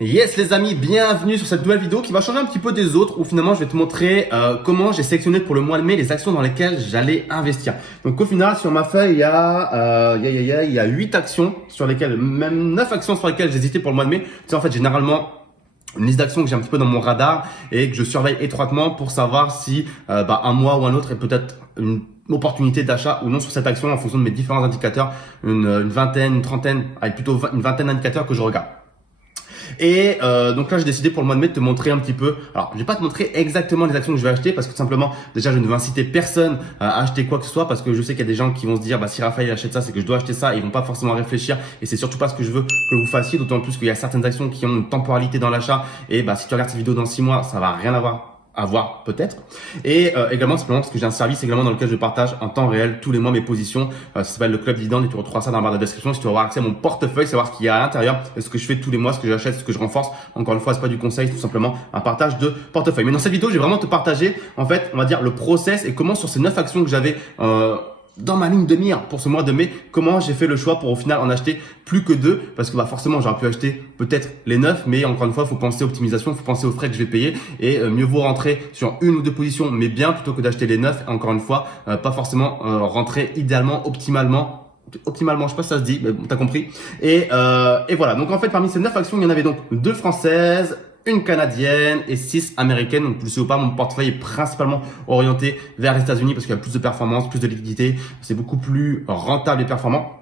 Yes les amis, bienvenue sur cette nouvelle vidéo qui va changer un petit peu des autres où finalement je vais te montrer comment j'ai sélectionné pour le mois de mai les actions dans lesquelles j'allais investir. Donc au final sur ma feuille il y a 8 actions sur lesquelles, même 9 actions sur lesquelles j'hésitais pour le mois de mai. Tu sais en fait généralement une liste d'actions que j'ai un petit peu dans mon radar et que je surveille étroitement pour savoir si un mois ou un autre est peut-être une opportunité d'achat ou non sur cette action en fonction de mes différents indicateurs, une vingtaine, une trentaine, avec plutôt une vingtaine d'indicateurs que je regarde. Et donc là, j'ai décidé pour le mois de mai de te montrer un petit peu. Alors, je vais pas te montrer exactement les actions que je vais acheter parce que tout simplement, déjà, je ne veux inciter personne à acheter quoi que ce soit parce que je sais qu'il y a des gens qui vont se dire, bah si Raphaël achète ça, c'est que je dois acheter ça. Ils vont pas forcément réfléchir et c'est surtout pas ce que je veux que vous fassiez. D'autant plus qu'il y a certaines actions qui ont une temporalité dans l'achat et bah si tu regardes cette vidéo dans 6 mois, ça va rien avoir à voir peut-être. Et également simplement parce que j'ai un service également dans lequel je partage en temps réel tous les mois mes positions. Ça s'appelle le Club Dividende et tu retrouveras ça dans la barre de description si tu veux avoir accès à mon portefeuille, savoir ce qu'il y a à l'intérieur, ce que je fais tous les mois, ce que j'achète, ce que je renforce. Encore une fois, c'est pas du conseil, c'est tout simplement un partage de portefeuille. Mais dans cette vidéo, je vais vraiment te partager en fait, on va dire le process et comment sur ces 9 actions que j'avais dans ma ligne de mire pour ce mois de mai, comment j'ai fait le choix pour au final en acheter plus que 2 parce que forcément j'aurais pu acheter peut-être les 9 mais encore une fois il faut penser optimisation, il faut penser aux frais que je vais payer et mieux vaut rentrer sur une ou deux positions mais bien plutôt que d'acheter les 9 et encore une fois pas forcément rentrer idéalement, optimalement, je sais pas si ça se dit mais bon, t'as compris et voilà. Donc en fait parmi ces 9 actions il y en avait donc 2 françaises, une canadienne et 6 américaines. Donc, tu le sais ou pas, mon portefeuille est principalement orienté vers les États-Unis parce qu'il y a plus de performance, plus de liquidité. C'est beaucoup plus rentable et performant.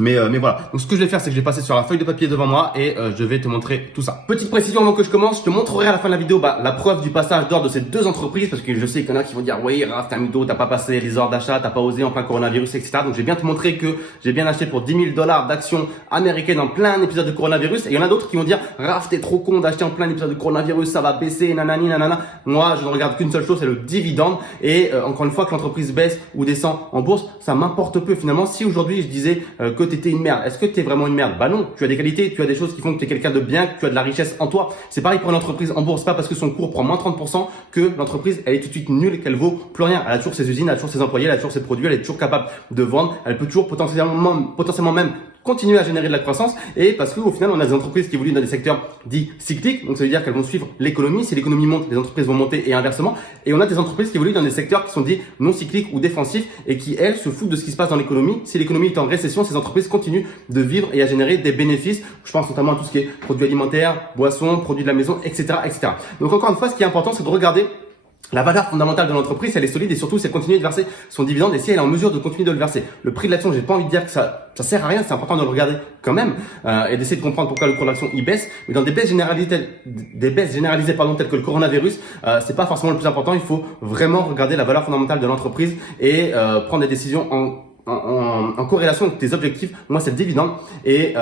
Mais voilà. Donc ce que je vais faire, c'est que je vais passer sur la feuille de papier devant moi et je vais te montrer tout ça. Petite précision avant que je commence, je te montrerai à la fin de la vidéo la preuve du passage d'ordre de ces 2 entreprises parce que je sais qu'il y en a qui vont dire oui, Raph, t'as mytho, t'as pas passé les ordres d'achat, t'as pas osé en plein coronavirus, etc. Donc je vais bien te montrer que j'ai bien acheté pour 10 000 $ d'actions américaines en plein épisode de coronavirus. Et il y en a d'autres qui vont dire Raph, t'es trop con d'acheter en plein épisode de coronavirus, ça va baisser, nanani, nanana. Moi, je ne regarde qu'une seule chose, c'est le dividende. Et encore une fois, que l'entreprise baisse ou descend en bourse, ça m'importe peu finalement. Si aujourd'hui je disais que t'étais une merde, est-ce que tu es vraiment une merde? Bah non, tu as des qualités, tu as des choses qui font que tu es quelqu'un de bien, que tu as de la richesse en toi. C'est pareil pour une entreprise en bourse, pas parce que son cours prend moins 30% que l'entreprise elle est tout de suite nulle, qu'elle vaut plus rien. Elle a toujours ses usines, elle a toujours ses employés, elle a toujours ses produits, elle est toujours capable de vendre, elle peut toujours potentiellement même continuer à générer de la croissance et parce qu'au final on a des entreprises qui évoluent dans des secteurs dits cycliques, donc ça veut dire qu'elles vont suivre l'économie. Si l'économie monte, les entreprises vont monter et inversement. Et on a des entreprises qui évoluent dans des secteurs qui sont dits non cycliques ou défensifs et qui elles se foutent de ce qui se passe dans l'économie. Si l'économie est en récession, ces entreprises continuent de vivre et à générer des bénéfices. Je pense notamment à tout ce qui est produits alimentaires, boissons, produits de la maison, etc., etc. Donc encore une fois, ce qui est important, c'est de regarder la valeur fondamentale de l'entreprise, elle est solide et surtout, c'est continuer de verser son dividende et si elle est en mesure de continuer de le verser. Le prix de l'action, j'ai pas envie de dire que ça sert à rien, c'est important de le regarder quand même et d'essayer de comprendre pourquoi le cours de l'action il baisse. Mais dans des baisses généralisées, telles que le coronavirus, c'est pas forcément le plus important. Il faut vraiment regarder la valeur fondamentale de l'entreprise et prendre des décisions en corrélation avec tes objectifs. Moi, c'est le dividende. Et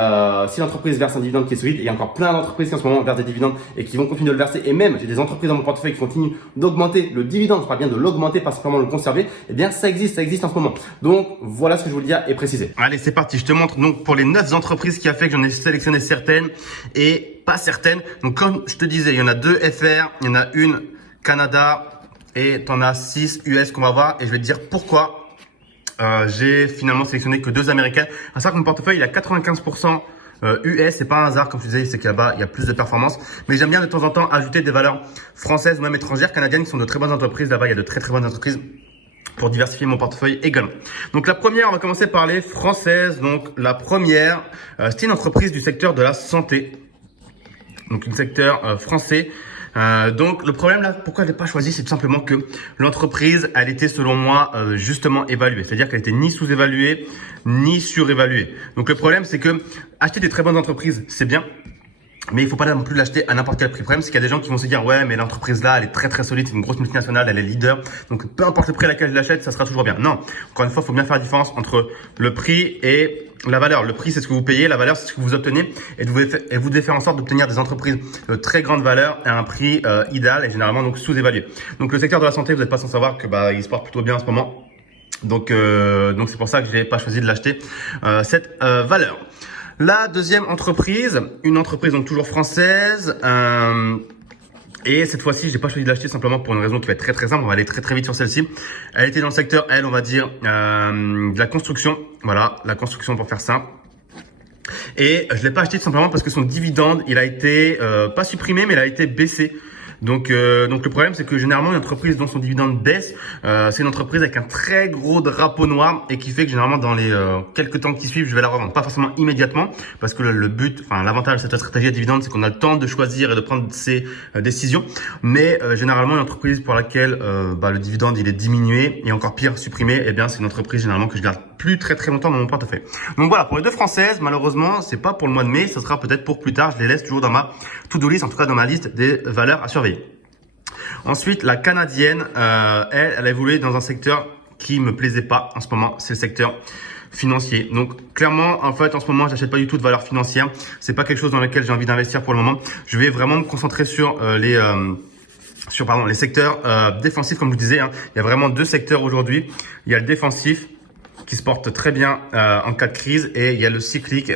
si l'entreprise verse un dividende qui est solide, et il y a encore plein d'entreprises qui en ce moment versent des dividendes et qui vont continuer de le verser, et même j'ai des entreprises dans mon portefeuille qui continuent d'augmenter le dividende, je parle bien de l'augmenter, pas simplement le conserver, eh bien ça existe en ce moment. Donc voilà ce que je voulais dire et préciser. Allez, c'est parti, je te montre donc pour les 9 entreprises qui a fait que j'en ai sélectionné certaines et pas certaines. Donc comme je te disais, il y en a 2 FR, il y en a une Canada et tu en as 6 US qu'on va voir et je vais te dire pourquoi. J'ai finalement sélectionné que 2 américaines. À savoir que mon portefeuille il a 95% US, c'est pas un hasard comme je disais, c'est que là-bas il y a plus de performance. Mais j'aime bien de temps en temps ajouter des valeurs françaises ou même étrangères, canadiennes qui sont de très bonnes entreprises. Là-bas il y a de très bonnes entreprises pour diversifier mon portefeuille également. Donc la première, on va commencer par les françaises. Donc la première, c'était une entreprise du secteur de la santé. Donc un secteur français. Donc le problème là, pourquoi je l'ai pas choisi, c'est tout simplement que l'entreprise, elle était selon moi justement évaluée. C'est-à-dire qu'elle était ni sous-évaluée, ni surévaluée. Donc le problème, c'est que acheter des très bonnes entreprises, c'est bien. Mais il faut pas non plus l'acheter à n'importe quel prix. Le problème, c'est qu'il y a des gens qui vont se dire, ouais, mais l'entreprise là, elle est très solide, c'est une grosse multinationale, elle est leader. Donc, peu importe le prix à laquelle je l'achète, ça sera toujours bien. Non. Encore une fois, il faut bien faire la différence entre le prix et la valeur. Le prix, c'est ce que vous payez. La valeur, c'est ce que vous obtenez. Et vous devez faire en sorte d'obtenir des entreprises de très grande valeur à un prix idéal et généralement donc sous-évalué. Donc, le secteur de la santé, vous n'êtes pas sans savoir que il se porte plutôt bien en ce moment. Donc c'est pour ça que je n'ai pas choisi de l'acheter cette valeur. La deuxième entreprise, une entreprise donc toujours française. Et cette fois-ci, j'ai pas choisi de l'acheter simplement pour une raison qui va être très simple. On va aller très vite sur celle-ci. Elle était dans le secteur, on va dire, de la construction. Voilà, la construction pour faire simple. Et je l'ai pas acheté tout simplement parce que son dividende, il a été pas supprimé, mais il a été baissé. Donc le problème, c'est que généralement, une entreprise dont son dividende baisse, c'est une entreprise avec un très gros drapeau noir et qui fait que généralement, dans les quelques temps qui suivent, je vais la revendre. Pas forcément immédiatement, parce que le but, enfin l'avantage de cette stratégie à dividende, c'est qu'on a le temps de choisir et de prendre ses décisions. Mais généralement, une entreprise pour laquelle le dividende il est diminué et encore pire supprimé, eh bien c'est une entreprise généralement que je garde plus très longtemps dans mon portefeuille. Donc voilà, pour les deux françaises, malheureusement, c'est pas pour le mois de mai, ce sera peut-être pour plus tard. Je les laisse toujours dans ma to-do list, en tout cas dans ma liste des valeurs à surveiller. Ensuite, la canadienne, elle a évolué dans un secteur qui me plaisait pas en ce moment, c'est le secteur financier. Donc clairement, en fait, en ce moment, j'achète pas du tout de valeurs financières. C'est pas quelque chose dans lequel j'ai envie d'investir pour le moment. Je vais vraiment me concentrer sur les secteurs défensifs, comme je vous disais. Hein. Il y a vraiment deux secteurs aujourd'hui. Il y a le défensif qui se porte très bien en cas de crise et il y a le cyclique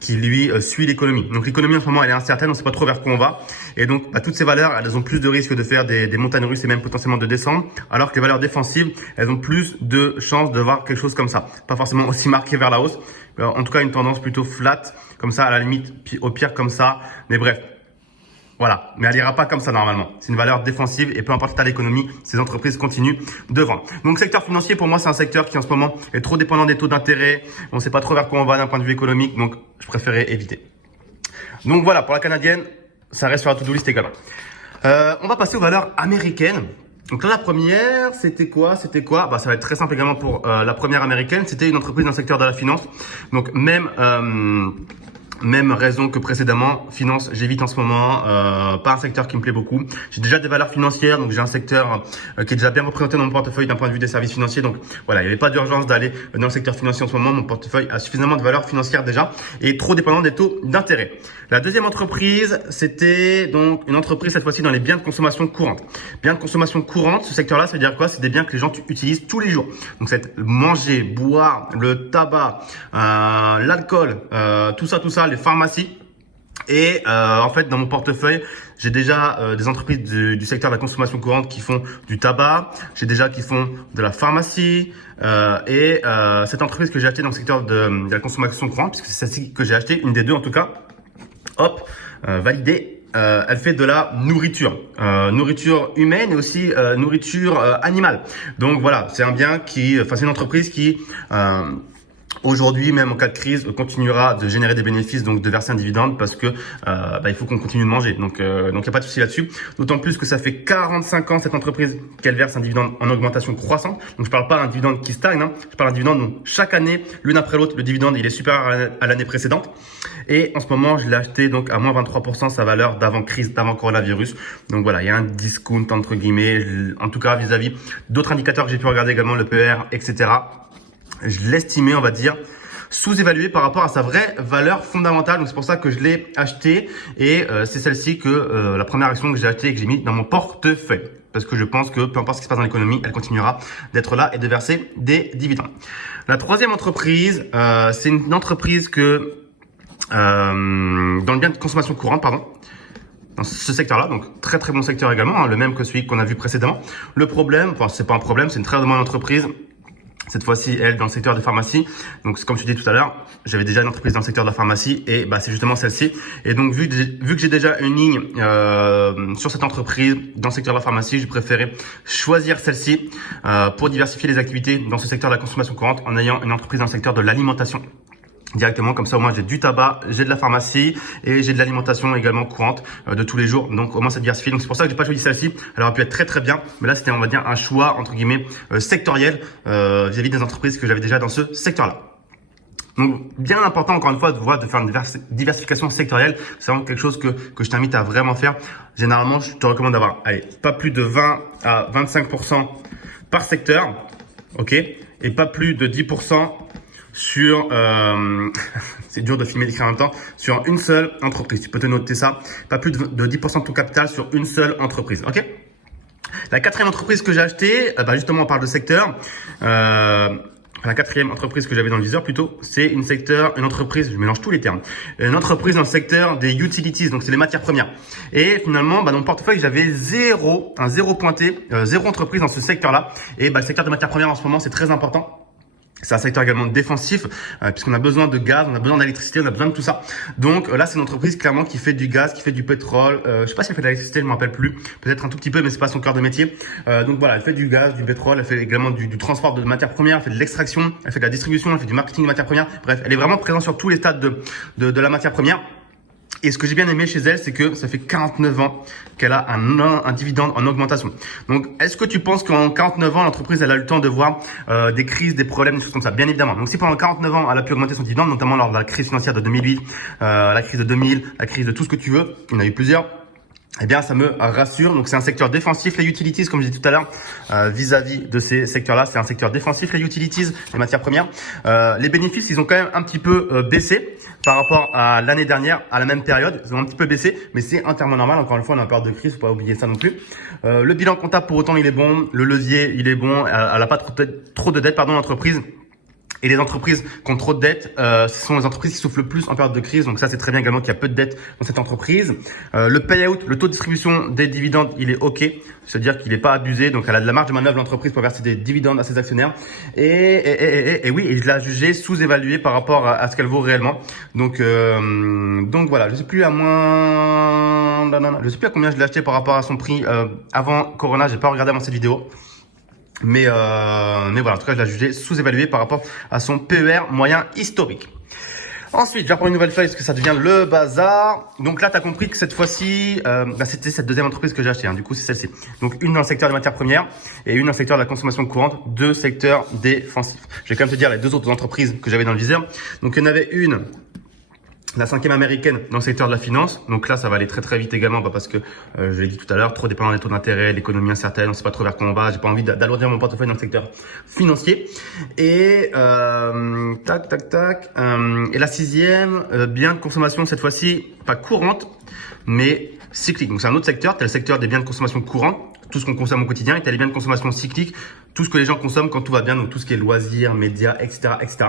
qui lui suit l'économie. Donc l'économie en ce moment elle est incertaine, on ne sait pas trop vers quoi on va. Et donc toutes ces valeurs, elles ont plus de risques de faire des montagnes russes et même potentiellement de descendre. Alors que les valeurs défensives, elles ont plus de chances de voir quelque chose comme ça. Pas forcément aussi marqué vers la hausse. En tout cas une tendance plutôt flat, comme ça à la limite, au pire comme ça. Mais bref. Voilà, mais elle ira pas comme ça normalement. C'est une valeur défensive et peu importe l'état de l'économie, ces entreprises continuent de vendre. Donc secteur financier, pour moi, c'est un secteur qui en ce moment est trop dépendant des taux d'intérêt. On ne sait pas trop vers quoi on va d'un point de vue économique, donc je préférais éviter. Donc voilà, pour la canadienne, ça reste sur la to-do list également. On va passer aux valeurs américaines. Donc là, la première, c'était quoi? Ça va être très simple également pour la première américaine. C'était une entreprise dans le secteur de la finance. Donc même raison que précédemment, finance, j'évite en ce moment, pas un secteur qui me plaît beaucoup. J'ai déjà des valeurs financières, donc j'ai un secteur qui est déjà bien représenté dans mon portefeuille d'un point de vue des services financiers. Donc voilà, il n'y avait pas d'urgence d'aller dans le secteur financier en ce moment. Mon portefeuille a suffisamment de valeurs financières déjà et trop dépendant des taux d'intérêt. La deuxième entreprise, c'était donc une entreprise cette fois-ci dans les biens de consommation courante. Biens de consommation courante, ce secteur-là, ça veut dire quoi? C'est des biens que les gens utilisent tous les jours. Donc c'est manger, boire, le tabac, l'alcool, tout ça, les pharmacies. Et en fait, dans mon portefeuille, j'ai déjà des entreprises du secteur de la consommation courante qui font du tabac. J'ai déjà qui font de la pharmacie. Cette entreprise que j'ai achetée dans le secteur de la consommation courante, puisque c'est celle-ci que j'ai achetée, une des deux en tout cas, validée. Elle fait de la nourriture, nourriture humaine et aussi nourriture animale. Donc voilà, c'est un bien c'est une entreprise qui aujourd'hui, même en cas de crise, continuera de générer des bénéfices, donc de verser un dividende parce que il faut qu'on continue de manger. Donc il n'y a pas de souci là-dessus. D'autant plus que ça fait 45 ans cette entreprise qu'elle verse un dividende en augmentation croissante. Donc je parle pas d'un dividende qui stagne, hein. Je parle d'un dividende dont chaque année, l'une après l'autre, le dividende il est supérieur à l'année précédente. Et en ce moment, je l'ai acheté donc à moins 23% sa valeur d'avant crise, d'avant coronavirus. Donc voilà, il y a un discount entre guillemets, en tout cas vis-à-vis d'autres indicateurs que j'ai pu regarder également, le PER, etc. Je l'estimais, on va dire, sous-évalué par rapport à sa vraie valeur fondamentale. Donc c'est pour ça que je l'ai acheté et c'est celle-ci que la première action que j'ai achetée et que j'ai mis dans mon portefeuille. Parce que je pense que peu importe ce qui se passe dans l'économie, elle continuera d'être là et de verser des dividendes. La troisième entreprise, c'est une entreprise que dans le bien de consommation courante, dans ce secteur-là, donc très bon secteur également, hein, le même que celui qu'on a vu précédemment. Le problème, c'est pas un problème, c'est une très bonne entreprise. Cette fois-ci, elle, dans le secteur des pharmacies. Donc, comme je disais tout à l'heure, j'avais déjà une entreprise dans le secteur de la pharmacie et c'est justement celle-ci. Et donc, vu que j'ai déjà une ligne sur cette entreprise dans le secteur de la pharmacie, j'ai préféré choisir celle-ci pour diversifier les activités dans ce secteur de la consommation courante en ayant une entreprise dans le secteur de l'alimentation. Directement, comme ça au moins j'ai du tabac, j'ai de la pharmacie et j'ai de l'alimentation également courante de tous les jours. Donc au moins c'est diversifié. Donc c'est pour ça que j'ai pas choisi celle-ci. Elle aurait pu être très bien, mais là c'était on va dire un choix entre guillemets sectoriel vis-à-vis des entreprises que j'avais déjà dans ce secteur-là. Donc bien important encore une fois de faire une diversification sectorielle. C'est vraiment quelque chose que je t'invite à vraiment faire. Généralement je te recommande d'avoir pas plus de 20 à 25% par secteur, ok, et pas plus de 10% sur, c'est dur de filmer l'écran en même temps, sur une seule entreprise. Tu peux te noter ça, pas plus de 10% de ton capital sur une seule entreprise, ok? La quatrième entreprise que j'ai achetée, justement on parle de secteur, la quatrième entreprise que j'avais dans le viseur plutôt, c'est une entreprise, je mélange tous les termes, une entreprise dans le secteur des utilities, donc c'est les matières premières. Et finalement, dans mon portefeuille, j'avais zéro pointé, zéro entreprise dans ce secteur-là. Et le secteur des matières premières en ce moment, c'est très important. C'est un secteur également défensif, puisqu'on a besoin de gaz, on a besoin d'électricité, on a besoin de tout ça. Donc là, c'est une entreprise clairement qui fait du gaz, qui fait du pétrole. Je sais pas si elle fait de l'électricité, je me rappelle plus. Peut-être un tout petit peu, mais c'est pas son cœur de métier. Donc voilà, elle fait du gaz, du pétrole, elle fait également du transport de matières premières, elle fait de l'extraction, elle fait de la distribution, elle fait du marketing de matières premières. Bref, elle est vraiment présente sur tous les stades de la matière première. Et ce que j'ai bien aimé chez elle, c'est que ça fait 49 ans qu'elle a un dividende en augmentation. Donc, est-ce que tu penses qu'en 49 ans, l'entreprise, elle a eu le temps de voir des crises, des problèmes, des choses comme ça? Bien évidemment. Donc, si pendant 49 ans, elle a pu augmenter son dividende, notamment lors de la crise financière de 2008, la crise de 2000, la crise de tout ce que tu veux, il y en a eu plusieurs. Eh bien, ça me rassure. Donc, c'est un secteur défensif, les utilities, comme je disais tout à l'heure, vis-à-vis de ces secteurs-là. C'est un secteur défensif, les utilities, les matières premières. Les bénéfices, ils ont quand même un petit peu baissé par rapport à l'année dernière, à la même période. Ils ont un petit peu baissé, mais c'est entièrement normal. Encore une fois, on est en période de crise, faut pas oublier ça non plus. Le bilan comptable, pour autant, il est bon. Le levier, il est bon. Elle a pas trop de dettes, l'entreprise. Et les entreprises qui ont trop de dettes, ce sont les entreprises qui souffrent le plus en période de crise. Donc ça, c'est très bien également qu'il y a peu de dettes dans cette entreprise. Le payout, le taux de distribution des dividendes, il est OK. C'est-à-dire qu'il n'est pas abusé. Donc elle a de la marge de manœuvre, l'entreprise, pour verser des dividendes à ses actionnaires. Et oui, il l'a jugé sous-évalué par rapport à ce qu'elle vaut réellement. Donc voilà, je sais plus à combien je l'ai acheté par rapport à son prix avant Corona. J'ai pas regardé avant cette vidéo. Mais voilà, en tout cas, je l'ai jugé sous-évalué par rapport à son PER moyen historique. Ensuite, je vais reprendre une nouvelle feuille parce que ça devient le bazar. Donc là, tu as compris que cette fois-ci, c'était cette deuxième entreprise que j'ai achetée. Du coup, c'est celle-ci. Donc une dans le secteur des matières premières et une dans le secteur de la consommation courante, deux secteurs défensifs. Je vais quand même te dire les deux autres entreprises que j'avais dans le viseur. Donc il y en avait une, la cinquième américaine, dans le secteur de la finance. Donc là, ça va aller très très vite également, parce que je l'ai dit tout à l'heure, trop dépendant des taux d'intérêt, l'économie incertaine, on sait pas trop vers quoi on va. J'ai pas envie d'alourdir mon portefeuille dans le secteur financier. Et et la sixième, biens de consommation, cette fois-ci pas courante, mais cyclique. Donc c'est un autre secteur. Tu as le secteur des biens de consommation courante, tout ce qu'on consomme au quotidien, et tu as les biens de consommation cyclique, tout ce que les gens consomment quand tout va bien, donc tout ce qui est loisirs, médias, etc., etc.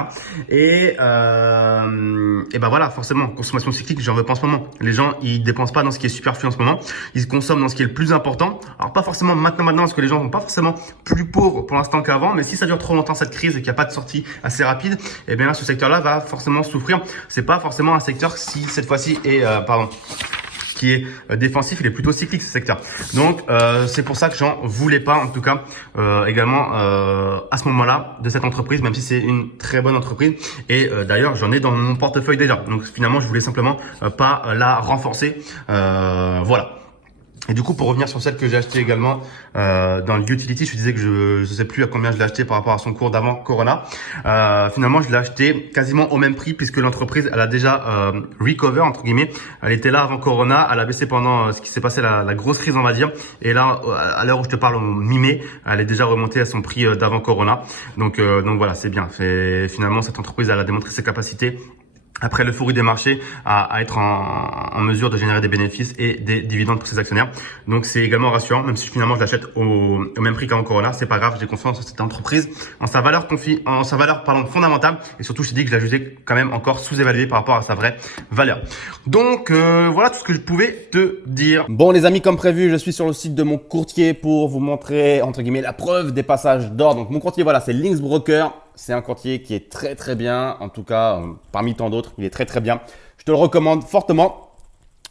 Et ben voilà, forcément, consommation cyclique, j'en veux pas en ce moment. Les gens, ils dépensent pas dans ce qui est superflu en ce moment, ils consomment dans ce qui est le plus important. Alors pas forcément maintenant, parce que les gens sont pas forcément plus pauvres pour l'instant qu'avant, mais si ça dure trop longtemps cette crise et qu'il n'y a pas de sortie assez rapide, eh bien là, ce secteur-là va forcément souffrir. C'est pas forcément un secteur si cette fois-ci est, qui est défensif, il est plutôt cyclique ce secteur. Donc c'est pour ça que j'en voulais pas, en tout cas également à ce moment-là de cette entreprise, même si c'est une très bonne entreprise. Et d'ailleurs j'en ai dans mon portefeuille déjà. Donc finalement je voulais simplement pas la renforcer. Voilà. Et du coup, pour revenir sur celle que j'ai achetée également dans le utility, je te disais que je ne sais plus à combien je l'ai acheté par rapport à son cours d'avant Corona. Finalement, je l'ai acheté quasiment au même prix, puisque l'entreprise, elle a déjà recover, entre guillemets. Elle était là avant Corona, elle a baissé pendant ce qui s'est passé, la grosse crise, on va dire. Et là, à l'heure où je te parle, au mi-mai, elle est déjà remontée à son prix d'avant Corona. Donc voilà, c'est bien. Finalement, cette entreprise, elle a démontré ses capacités après l'euphorie des marchés à être en mesure de générer des bénéfices et des dividendes pour ses actionnaires. Donc c'est également rassurant, même si finalement je l'achète au même prix qu'avant Corona, c'est pas grave, j'ai confiance en cette entreprise, en sa valeur fondamentale, et surtout je t'ai dit que je la jugeais quand même encore sous-évaluée par rapport à sa vraie valeur. Donc voilà tout ce que je pouvais te dire. Bon les amis, comme prévu, je suis sur le site de mon courtier pour vous montrer entre guillemets la preuve des passages d'or. Donc mon courtier, voilà, c'est Lynx Broker. C'est un courtier qui est très très bien, en tout cas parmi tant d'autres, il est très très bien. Je te le recommande fortement.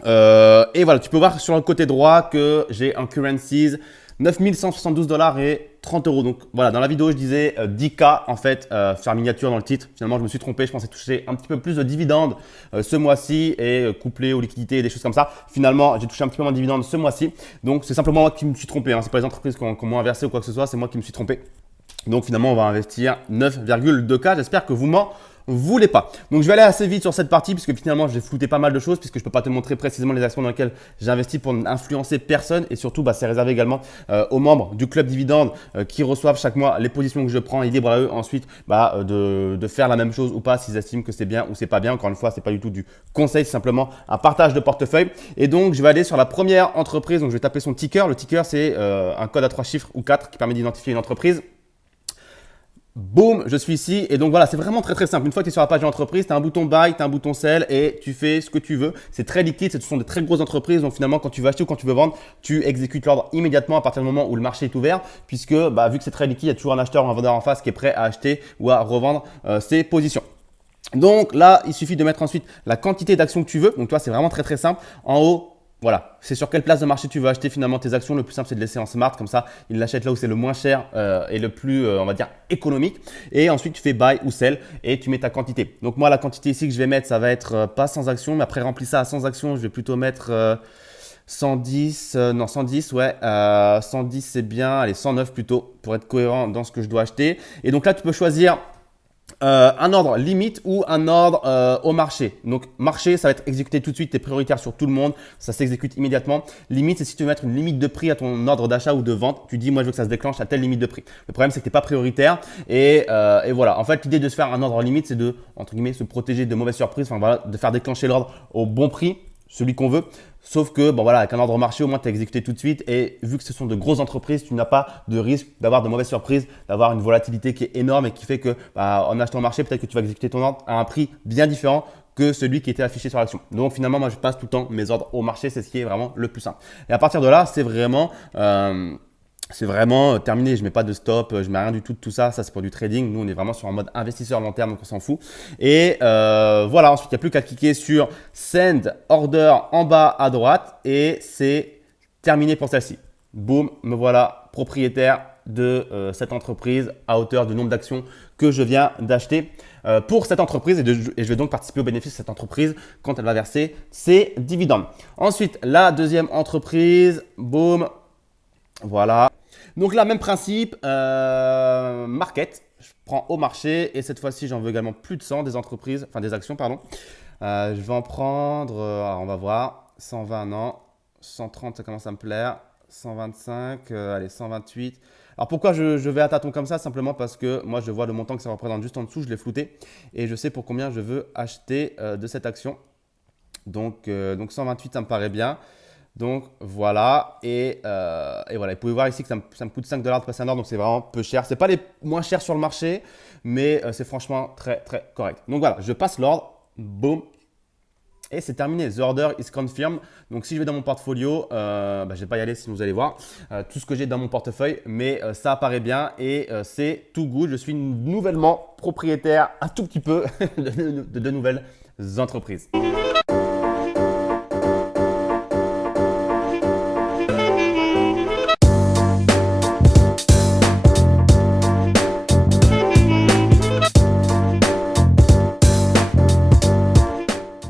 Et voilà, tu peux voir sur le côté droit que j'ai un currencies 9172 $ et 30 €. Donc voilà, dans la vidéo je disais 10K en fait, faire miniature dans le titre. Finalement je me suis trompé, je pensais toucher un petit peu plus de dividendes ce mois-ci et couplé aux liquidités et des choses comme ça. Finalement j'ai touché un petit peu moins de dividendes ce mois-ci. Donc c'est simplement moi qui me suis trompé, hein. C'est pas les entreprises qui ont inversé ou quoi que ce soit, c'est moi qui me suis trompé. Donc finalement, on va investir 9,2K. J'espère que vous m'en voulez pas. Donc je vais aller assez vite sur cette partie puisque finalement, j'ai flouté pas mal de choses puisque je peux pas te montrer précisément les actions dans lesquelles j'ai investi pour n'influencer personne. Et surtout, c'est réservé également aux membres du club dividende qui reçoivent chaque mois les positions que je prends. Et libre à eux ensuite de faire la même chose ou pas s'ils estiment que c'est bien ou c'est pas bien. Encore une fois, c'est pas du tout du conseil, c'est simplement un partage de portefeuille. Et donc, je vais aller sur la première entreprise. Donc je vais taper son ticker. Le ticker, c'est un code à 3 chiffres ou 4 qui permet d'identifier une entreprise. Boum, je suis ici. Et donc voilà, c'est vraiment très très simple. Une fois que tu es sur la page d'entreprise, tu as un bouton buy, tu as un bouton sell et tu fais ce que tu veux. C'est très liquide, ce sont des très grosses entreprises. Donc finalement, quand tu veux acheter ou quand tu veux vendre, tu exécutes l'ordre immédiatement à partir du moment où le marché est ouvert. Puisque vu que c'est très liquide, il y a toujours un acheteur ou un vendeur en face qui est prêt à acheter ou à revendre ses positions. Donc là, il suffit de mettre ensuite la quantité d'actions que tu veux. Donc toi, c'est vraiment très très simple. En haut, voilà, c'est sur quelle place de marché tu veux acheter finalement tes actions. Le plus simple, c'est de laisser en smart. Comme ça, il l'achète là où c'est le moins cher et le plus, on va dire, économique. Et ensuite, tu fais buy ou sell et tu mets ta quantité. Donc moi, la quantité ici que je vais mettre, ça va être pas 100 actions. Mais après, remplir ça à 100 actions, je vais plutôt mettre 110, non 110, ouais, 110 c'est bien, allez 109 plutôt pour être cohérent dans ce que je dois acheter. Et donc là, tu peux choisir un ordre limite ou un ordre au marché. Donc marché, ça va être exécuté tout de suite, tu es prioritaire sur tout le monde, ça s'exécute immédiatement. Limite, c'est si tu veux mettre une limite de prix à ton ordre d'achat ou de vente, tu dis moi je veux que ça se déclenche à telle limite de prix. Le problème c'est que tu n'es pas prioritaire et voilà. En fait, l'idée de se faire un ordre limite, c'est de, entre guillemets, se protéger de mauvaises surprises, enfin voilà, de faire déclencher l'ordre au bon prix, celui qu'on veut. Sauf que, bon voilà, avec un ordre marché, au moins tu as exécuté tout de suite et vu que ce sont de grosses entreprises, tu n'as pas de risque d'avoir de mauvaises surprises, d'avoir une volatilité qui est énorme et qui fait que, en achetant au marché, peut-être que tu vas exécuter ton ordre à un prix bien différent que celui qui était affiché sur l'action. Donc finalement, moi je passe tout le temps mes ordres au marché, c'est ce qui est vraiment le plus simple. Et à partir de là, c'est vraiment terminé. Je mets pas de stop, je mets rien du tout de tout ça. Ça, c'est pour du trading. Nous, on est vraiment sur un mode investisseur long terme, donc on s'en fout. Et voilà, ensuite, il n'y a plus qu'à cliquer sur Send Order en bas à droite et c'est terminé pour celle-ci. Boum, me voilà propriétaire de cette entreprise à hauteur du nombre d'actions que je viens d'acheter pour cette entreprise et je vais donc participer aux bénéfices de cette entreprise quand elle va verser ses dividendes. Ensuite, la deuxième entreprise, boum, voilà. Donc là, même principe, market, je prends au marché et cette fois-ci, j'en veux également plus de 100 des entreprises, enfin des actions, pardon. Je vais en prendre, alors on va voir, 120 non, 130 ça commence à me plaire, 125, allez 128. Alors pourquoi je vais à tâtons comme ça? Simplement parce que moi je vois le montant que ça représente juste en dessous, je l'ai flouté et je sais pour combien je veux acheter de cette action. Donc 128 ça me paraît bien. Donc voilà, et voilà, vous pouvez voir ici que ça me coûte 5 $ de passer un ordre, donc c'est vraiment peu cher. Ce n'est pas les moins chers sur le marché, mais c'est franchement très très correct. Donc voilà, je passe l'ordre, boum, et c'est terminé. The order is confirmed. Donc si je vais dans mon portfolio, je ne vais pas y aller si vous allez voir tout ce que j'ai dans mon portefeuille, mais ça apparaît bien et c'est tout good. Je suis nouvellement propriétaire un tout petit peu de nouvelles entreprises.